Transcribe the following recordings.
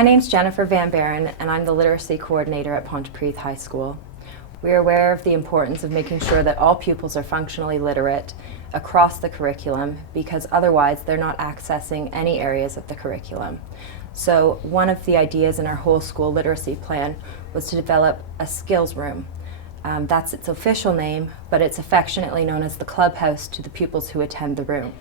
My name's Jennifer Van-Baaren, and I'm the Literacy Coordinator at Pontypridd High School. We are aware of the importance of making sure that all pupils are functionally literate across the curriculum, because otherwise they're not accessing any areas of the curriculum. So one of the ideas in our whole school literacy plan was to develop a skills room. That's its official name, but it's affectionately known as the clubhouse to the pupils who attend the room.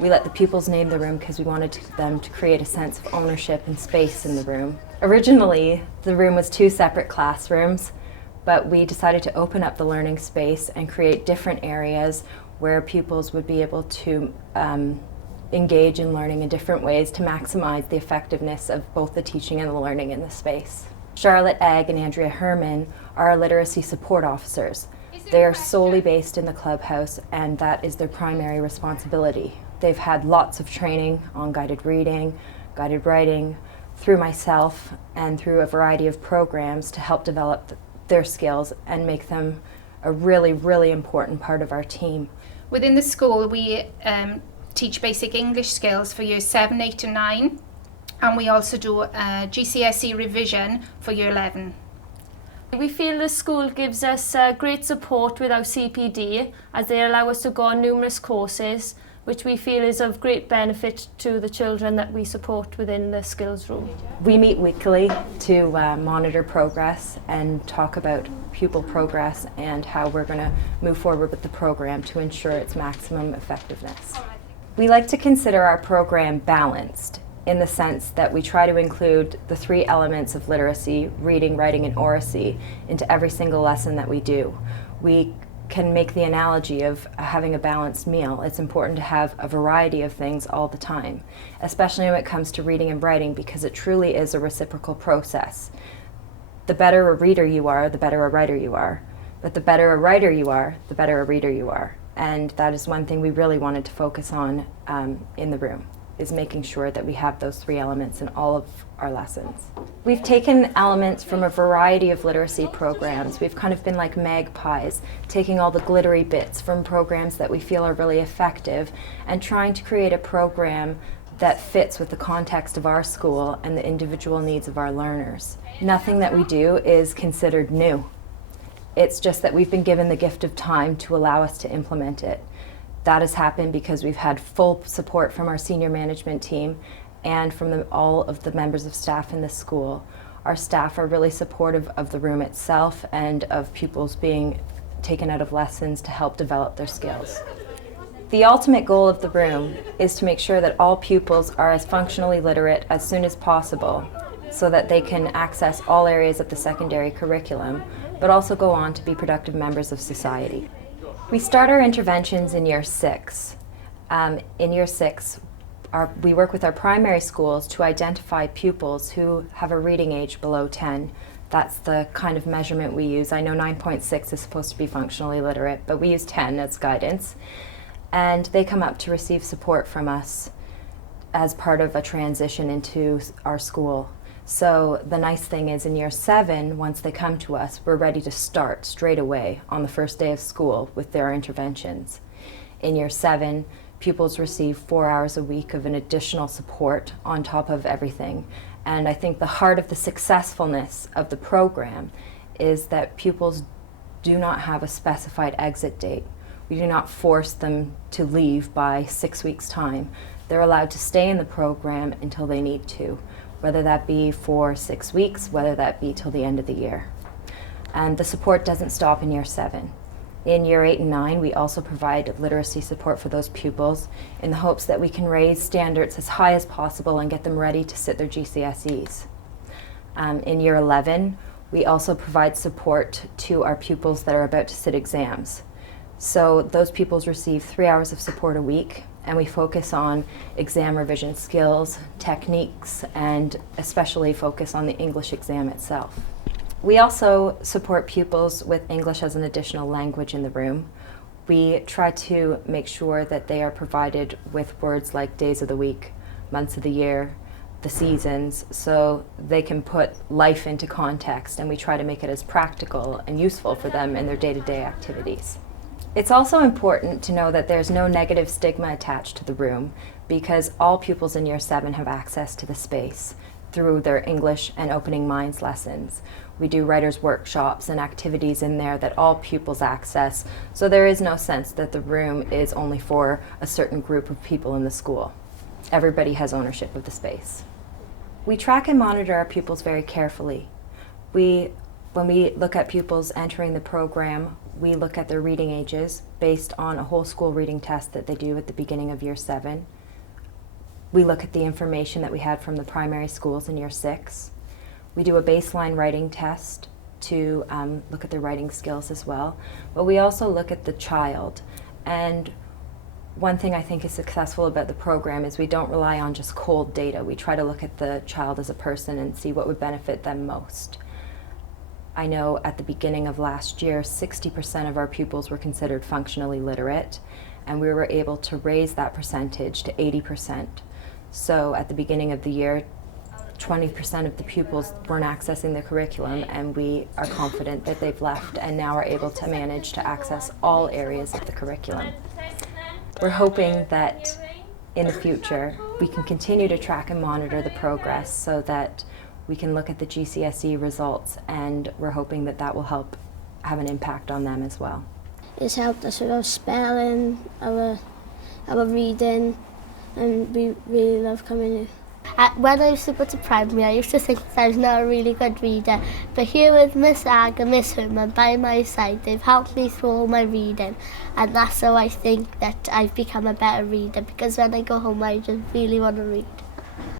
We let the pupils name the room because we wanted them to create a sense of ownership and space in the room. Originally, the room was 2 separate classrooms, but we decided to open up the learning space and create different areas where pupils would be able to engage in learning in different ways to maximize the effectiveness of both the teaching and the learning in the space. Charlotte Egg and Andrea Herman are our literacy support officers. They are solely based in the clubhouse, and that is their primary responsibility. They've had lots of training on guided reading, guided writing, through myself and through a variety of programs to help develop their skills and make them a really, really important part of our team. Within the school, we teach basic English skills for years 7, 8 and 9, and we also do GCSE revision for year 11. We feel the school gives us great support with our CPD, as they allow us to go on numerous courses, which we feel is of great benefit to the children that we support within the skills room. We meet weekly to monitor progress and talk about pupil progress and how we're going to move forward with the program to ensure its maximum effectiveness. We like to consider our program balanced, in the sense that we try to include the 3 elements of literacy, reading, writing, and oracy, into every single lesson that we do. We can make the analogy of having a balanced meal. It's important to have a variety of things all the time, especially when it comes to reading and writing, because it truly is a reciprocal process. The better a reader you are, the better a writer you are. But the better a writer you are, the better a reader you are. And that is one thing we really wanted to focus on in the room, is making sure that we have those 3 elements in all of our lessons. We've taken elements from a variety of literacy programs. We've kind of been like magpies, taking all the glittery bits from programs that we feel are really effective and trying to create a program that fits with the context of our school and the individual needs of our learners. Nothing that we do is considered new. It's just that we've been given the gift of time to allow us to implement it. That has happened because we've had full support from our senior management team and from all of the members of staff in the school. Our staff are really supportive of the room itself and of pupils being taken out of lessons to help develop their skills. The ultimate goal of the room is to make sure that all pupils are as functionally literate as soon as possible, so that they can access all areas of the secondary curriculum, but also go on to be productive members of society. We start our interventions in year 6. In year 6, we work with our primary schools to identify pupils who have a reading age below 10. That's the kind of measurement we use. I know 9.6 is supposed to be functionally literate, but we use 10 as guidance. And they come up to receive support from us as part of a transition into our school. So the nice thing is, in year 7, once they come to us, we're ready to start straight away on the first day of school with their interventions. In year 7, pupils receive 4 hours a week of an additional support on top of everything. And I think the heart of the successfulness of the program is that pupils do not have a specified exit date. We do not force them to leave by 6 weeks' time. They're allowed to stay in the program until they need to, whether that be for 6 weeks, whether that be till the end of the year. And the support doesn't stop in year 7. In year 8 and 9, we also provide literacy support for those pupils in the hopes that we can raise standards as high as possible and get them ready to sit their GCSEs. In year 11, we also provide support to our pupils that are about to sit exams. So those pupils receive 3 hours of support a week, and we focus on exam revision skills, techniques, and especially focus on the English exam itself. We also support pupils with English as an additional language in the room. We try to make sure that they are provided with words like days of the week, months of the year, the seasons, so they can put life into context, and we try to make it as practical and useful for them in their day-to-day activities. It's also important to know that there's no negative stigma attached to the room, because all pupils in year 7 have access to the space. through their English and opening minds lessons. We do writers' workshops and activities in there that all pupils access, so there is no sense that the room is only for a certain group of people in the school. Everybody has ownership of the space. We track and monitor our pupils very carefully. When we look at pupils entering the program, we look at their reading ages based on a whole school reading test that they do at the beginning of year 7. We look at the information that we had from the primary schools in year 6. We do a baseline writing test to look at their writing skills as well. But we also look at the child. And one thing I think is successful about the program is we don't rely on just cold data. We try to look at the child as a person and see what would benefit them most. I know at the beginning of last year, 60% of our pupils were considered functionally literate, and we were able to raise that percentage to 80%. So at the beginning of the year, 20% of the pupils weren't accessing the curriculum, and we are confident that they've left and now are able to manage to access all areas of the curriculum. We're hoping that in the future we can continue to track and monitor the progress so that we can look at the GCSE results, and we're hoping that that will help have an impact on them as well. It's helped us with our spelling, our reading, and we really love coming here. When I used to go to primary, I used to think that I was not a really good reader. But here with Miss Ag and Miss Herman by my side, they've helped me through all my reading. And that's how I think that I've become a better reader, because when I go home, I just really want to read.